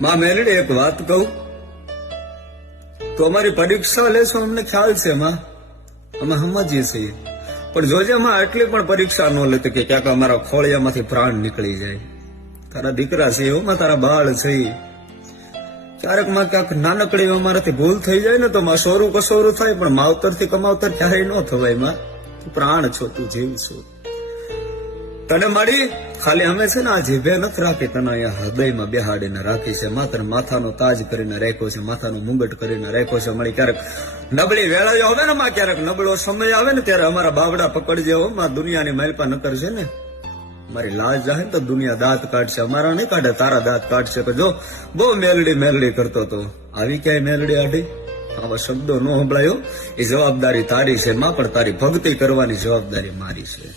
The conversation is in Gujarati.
માં મેલડી એક વાત કહું તો અમારી પરીક્ષા લેશો અમને ખ્યાલ છે માં, અમે સમજીએ છીએ, પણ જોજે માં આટલી પણ પરીક્ષા ન લેતી કે ક્યાંક અમારા ખોળિયામાંથી પ્રાણ નીકળી જાય. તારા દીકરા છે એમાં, તારા બાળ છે, ક્યારેક માં ક્યાંક નાનકડી અમારાથી ભૂલ થઈ જાય ને તો માં સોરું કસોરું થાય, પણ માવતર થી કમાવતર ક્યારેય ન થવાય. માં તું પ્રાણ છો, તું જીવ છો. તને મારી ખાલી અમે છે ને આ જીભે નથી રાખી, તને અહીંયા હૃદયમાં બેહાડીને રાખી છે. માત્ર માથાનો તાજ કરીને રાખ્યો છે, માથાનું મુંગટ કરીને રાખ્યો છે. મળી ક્યારેક નબળી વેળાઓ આવે ને માં, ક્યારેક નબળો સમય આવે ને ત્યારે અમારા બાવડા પકડજે હો માં. દુનિયાની માલપા ન કરશે ને, મારી લાજ જાહે તો દુનિયા દાંત કાઢશે, અમારા નહીં કાઢે, તારા દાંત કાઢશે. કે જો બહુ મેલડી મેલડી કરતો તો આવી ક્યાંય મેલડી આઢી, આવા શબ્દો ન સંભળાયો. એ જવાબદારી તારી છે માં, પણ તારી ભક્તિ કરવાની જવાબદારી મારી છે.